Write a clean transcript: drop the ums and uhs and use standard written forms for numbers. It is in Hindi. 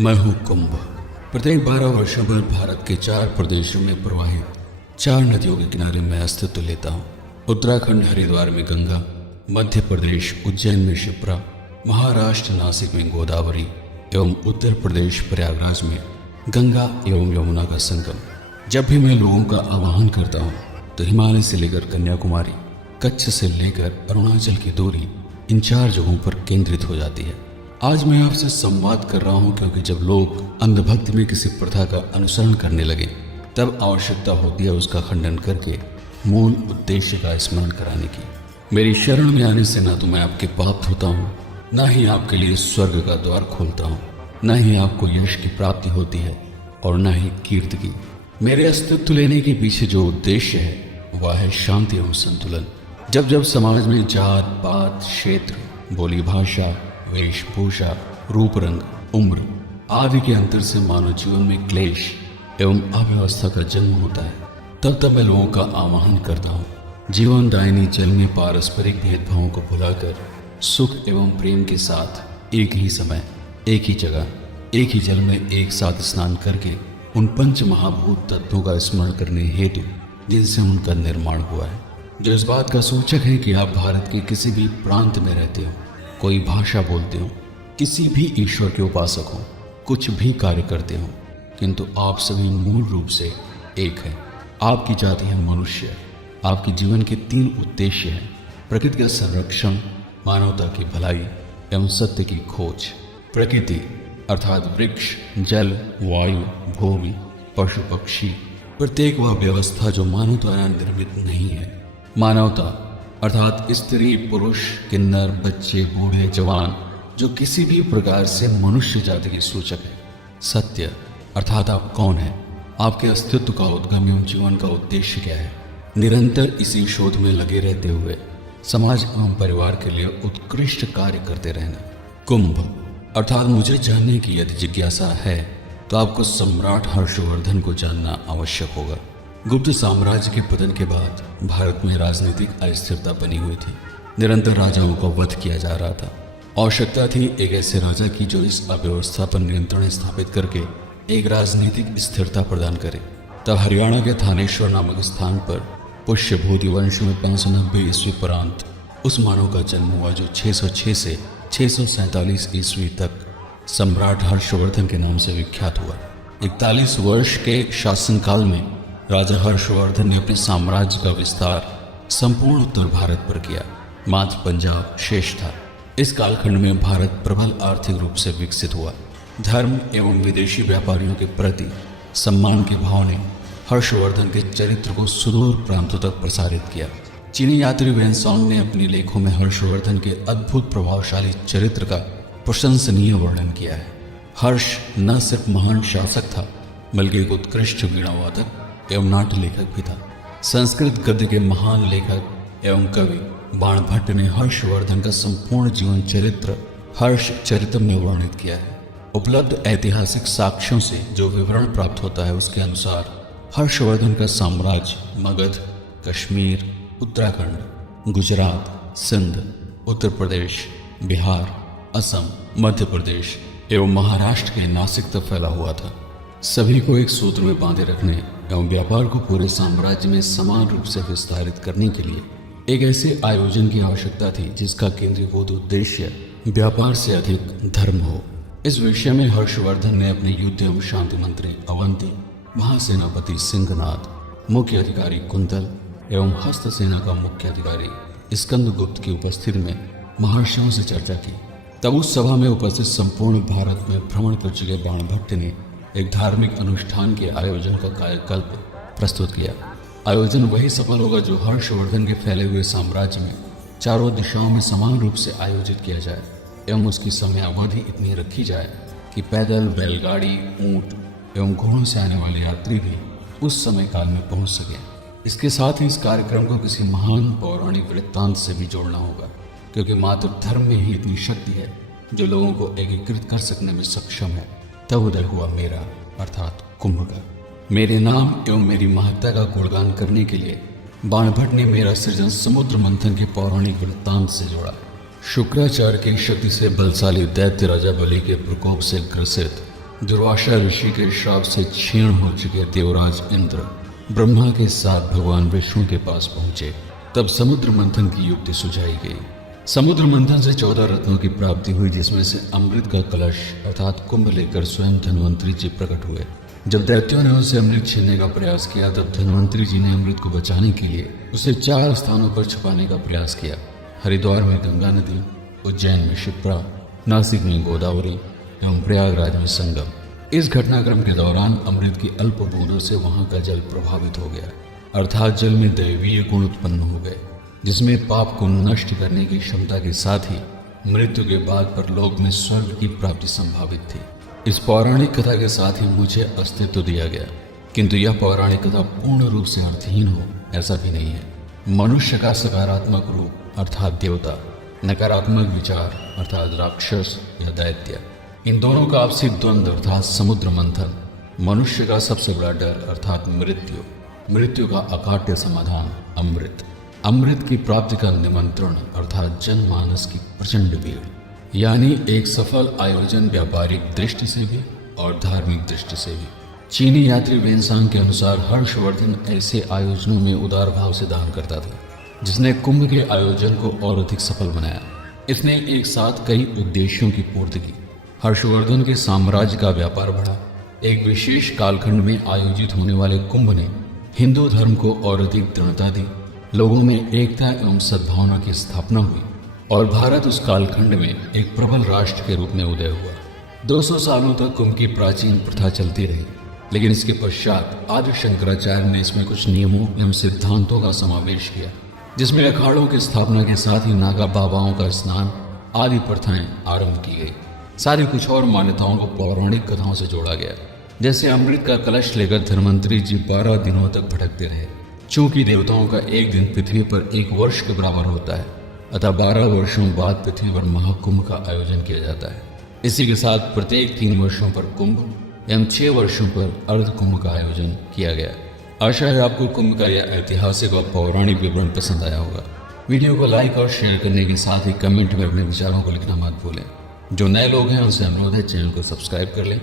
मैं हूँ कुंभ। प्रत्येक 12 वर्षों पर भारत के 4 प्रदेशों में प्रवाहित 4 नदियों के किनारे मैं अस्तित्व लेता हूँ। उत्तराखंड हरिद्वार में गंगा, मध्य प्रदेश उज्जैन में शिप्रा, महाराष्ट्र नासिक में गोदावरी एवं उत्तर प्रदेश प्रयागराज में गंगा एवं यमुना का संगम। जब भी मैं लोगों का आह्वान करता हूँ तो हिमालय से लेकर कन्याकुमारी, कच्छ से लेकर अरुणाचल की दूरी इन 4 जगहों पर केंद्रित हो जाती है। आज मैं आपसे संवाद कर रहा हूं क्योंकि जब लोग अंधभक्ति में किसी प्रथा का अनुसरण करने लगे तब आवश्यकता होती है उसका खंडन करके मूल उद्देश्य का स्मरण कराने की। मेरी शरण में आने से ना तो मैं आपके पाप धोता हूं, ना ही आपके लिए स्वर्ग का द्वार खोलता हूं, ना ही आपको यश की प्राप्ति होती है और ना ही कीर्ति की। मेरे अस्तित्व लेने के पीछे जो उद्देश्य है वह है शांति एवं संतुलन। जब जब समाज में जात पात, क्षेत्र, बोली भाषा, वेशभूषा, रूप रंग, उम्र आदि के अंतर से मानव जीवन में क्लेश एवं अव्यवस्था का जन्म होता है, तब मैं लोगों का आह्वान करता हूँ जीवन दायिनी जल में पारस्परिक भेदभावों को भुलाकर सुख एवं प्रेम के साथ एक ही समय, एक ही जगह, एक ही जल में एक साथ स्नान करके उन पंच महाभूत तत्वों का स्मरण करने हेतु जिनसे उनका निर्माण हुआ है, जो इस बात का सूचक है कि आप भारत के किसी भी प्रांत में रहते हो, कोई भाषा बोलते हो, किसी भी ईश्वर के उपासक हो, कुछ भी कार्य करते हो, किंतु आप सभी मूल रूप से एक हैं। आपकी जाति है मनुष्य। आपके जीवन के 3 उद्देश्य हैं: प्रकृति का संरक्षण, मानवता की भलाई एवं सत्य की खोज। प्रकृति अर्थात वृक्ष, जल, वायु, भूमि, पशु पक्षी, प्रत्येक वह व्यवस्था जो मानव द्वारा निर्मित नहीं है। मानवता अर्थात स्त्री, पुरुष, किन्नर, बच्चे, बूढ़े, जवान, जो किसी भी प्रकार से मनुष्य जाति के सूचक है। सत्य अर्थात आप कौन हैं, आपके अस्तित्व का उद्गम एवं जीवन का उद्देश्य क्या है। निरंतर इसी शोध में लगे रहते हुए समाज एवं परिवार के लिए उत्कृष्ट कार्य करते रहना। कुंभ अर्थात मुझे जानने की यदि जिज्ञासा है तो आपको सम्राट हर्षवर्धन को जानना आवश्यक होगा। गुप्त साम्राज्य के पतन के बाद भारत में राजनीतिक अस्थिरता बनी हुई थी। निरंतर राजाओं का वध किया जा रहा था। आवश्यकता थी एक ऐसे राजा की जो इस अव्यवस्था पर नियंत्रण स्थापित करके एक राजनीतिक स्थिरता प्रदान करे। तब हरियाणा के थानेश्वर नामक स्थान पर पुष्यभूति वंश में 590 ईस्वी प्रांत उस मानव का जन्म हुआ जो 606 से 647 ईस्वी तक सम्राट हर्षवर्धन के नाम से विख्यात हुआ। 41 वर्ष के शासनकाल में राजा हर्षवर्धन ने अपने साम्राज्य का विस्तार संपूर्ण उत्तर भारत पर किया। मात्र पंजाब शेष था। इस कालखंड में भारत प्रबल आर्थिक रूप से विकसित हुआ। धर्म एवं विदेशी व्यापारियों के प्रति सम्मान के भाव ने हर्षवर्धन के चरित्र को सुदूर प्रांतों तक प्रसारित किया। चीनी यात्री वेनसॉन्ग ने अपने लेखों में हर्षवर्धन के अद्भुत प्रभावशाली चरित्र का प्रशंसनीय वर्णन किया है। हर्ष न सिर्फ महान शासक था बल्कि एक उत्कृष्ट वीणावादक एवं नाट्य लेखक भी था। संस्कृत गद्य के महान लेखक एवं कवि बाणभट्ट ने हर्षवर्धन का संपूर्ण जीवन चरित्र हर्ष चरितम में वर्णित किया है। उपलब्ध ऐतिहासिक साक्ष्यों से जो विवरण प्राप्त होता है उसके अनुसार हर्षवर्धन का साम्राज्य मगध, कश्मीर, उत्तराखंड, गुजरात, सिंध, उत्तर प्रदेश, बिहार, असम, मध्य प्रदेश एवं महाराष्ट्र के नासिक तक फैला हुआ था। सभी को एक सूत्र में बांधे रखने एवं व्यापार को पूरे साम्राज्य में समान रूप से विस्तारित करने के लिए एक ऐसे आयोजन की आवश्यकता थी जिसका केंद्रीभूत उद्देश्य व्यापार से अधिक धर्म हो। इस विषय में हर्षवर्धन ने अपने युद्ध एवं शांति मंत्री अवंती, महासेनापति सिंहनाद, मुख्य अधिकारी कुंतल एवं हस्त सेना का मुख्य अधिकारी स्कंदगुप्त की उपस्थिति में महर्षियों से चर्चा की। तब उस सभा में उपस्थित संपूर्ण भारत में भ्रमण कर चुके बाणभट्ट ने एक धार्मिक अनुष्ठान के आयोजन का कायाकल्प प्रस्तुत किया। आयोजन वही सफल होगा जो हर्षवर्धन के फैले हुए साम्राज्य में चारों दिशाओं में समान रूप से आयोजित किया जाए एवं उसकी समयावधि इतनी रखी जाए कि पैदल, बैलगाड़ी, ऊंट एवं घोड़ों से आने वाले यात्री भी उस समय काल में पहुंच सके। इसके साथ ही इस कार्यक्रम को किसी महान पौराणिक वृत्तांत से भी जोड़ना होगा, क्योंकि मात्र धर्म में ही इतनी शक्ति है जो लोगों को एकीकृत कर सकने में सक्षम है। तब उदय हुआ मेरा अर्थात कुंभ का। मेरे नाम एवं मेरी महत्ता का गुणगान करने के लिए बाणभट्ट ने मेरा सृजन समुद्र मंथन के पौराणिक वृत्तांत से जोड़ा। शुक्राचार्य की शक्ति से बलशाली दैत्य राजा बलि के प्रकोप से ग्रसित दुर्वासा ऋषि के श्राप से क्षीण हो चुके देवराज इंद्र ब्रह्मा के साथ भगवान विष्णु के पास पहुंचे। तब समुद्र मंथन की युक्ति सुझाई गई। समुद्र मंथन से 14 रत्नों की प्राप्ति हुई, जिसमें से अमृत का कलश अर्थात कुंभ लेकर स्वयं धन्वंतरी जी प्रकट हुए। जब दैत्यों ने उनसे अमृत छीनने का प्रयास किया, तब धन्वंतरी जी ने अमृत को बचाने के लिए उसे 4 स्थानों पर छुपाने का प्रयास किया। हरिद्वार में गंगा नदी, उज्जैन में शिप्रा, नासिक में गोदावरी एवं प्रयागराज में संगम। इस घटनाक्रम के दौरान अमृत की अल्प बूंदों से वहां का जल प्रभावित हो गया, अर्थात जल में दैवीय गुण उत्पन्न हो गए, जिसमें पाप को नष्ट करने की क्षमता के साथ ही मृत्यु के बाद परलोक में स्वर्ग की प्राप्ति संभावित थी। इस पौराणिक कथा के साथ ही मुझे अस्तित्व दिया गया, किंतु यह पौराणिक कथा पूर्ण रूप से अर्थहीन हो ऐसा भी नहीं है। मनुष्य का सकारात्मक रूप अर्थात देवता, नकारात्मक विचार अर्थात राक्षस या दैत्य, इन दोनों का आपसी द्वंद्व अर्थात समुद्र मंथन, मनुष्य का सबसे बड़ा डर अर्थात मृत्यु, मृत्यु का अकाट्य समाधान अमृत, अमृत की प्राप्ति का निमंत्रण अर्थात जनमानस की प्रचंड भीड़, यानी एक सफल आयोजन व्यापारिक दृष्टि से भी और धार्मिक दृष्टि से भी। चीनी यात्री वेनसांग के अनुसार हर्षवर्धन ऐसे आयोजनों में उदार भाव से दान करता था, जिसने कुंभ के आयोजन को और अधिक सफल बनाया। इसने एक साथ कई उद्देश्यों की पूर्ति की। हर्षवर्धन के साम्राज्य का व्यापार बढ़ा। एक विशेष कालखंड में आयोजित होने वाले कुंभ ने हिंदू धर्म को और अधिक दृढ़ता दी, लोगों में एकता एवं सद्भावना की स्थापना हुई और भारत उस कालखंड में एक प्रबल राष्ट्र के रूप में उदय हुआ। 200 सालों तक कुंभ की प्राचीन प्रथा चलती रही, लेकिन इसके पश्चात आदि शंकराचार्य ने इसमें कुछ नियमों एवं सिद्धांतों का समावेश किया, जिसमें अखाड़ों की स्थापना के साथ ही नागा बाबाओं का स्नान आदि प्रथाएं आरंभ की गई। साथ ही कुछ और मान्यताओं को पौराणिक कथाओं से जोड़ा गया, जैसे अमृत का कलश लेकर धन्वंतरी जी 12 दिनों तक भटकते रहे। चूंकि देवताओं का एक दिन पृथ्वी पर 1 वर्ष के बराबर होता है, अतः 12 वर्षों बाद पृथ्वी पर महाकुंभ का आयोजन किया जाता है। इसी के साथ प्रत्येक 3 वर्षों पर कुंभ एवं 6 वर्षों पर अर्ध कुंभ का आयोजन किया गया। आशा है आपको कुंभ का यह ऐतिहासिक और पौराणिक विवरण पसंद आया होगा। वीडियो को लाइक और शेयर करने के साथ ही कमेंट में अपने विचारों को लिखना मत भूलें। जो नए लोग हैं उनसे अनुरोध है चैनल को सब्सक्राइब कर लें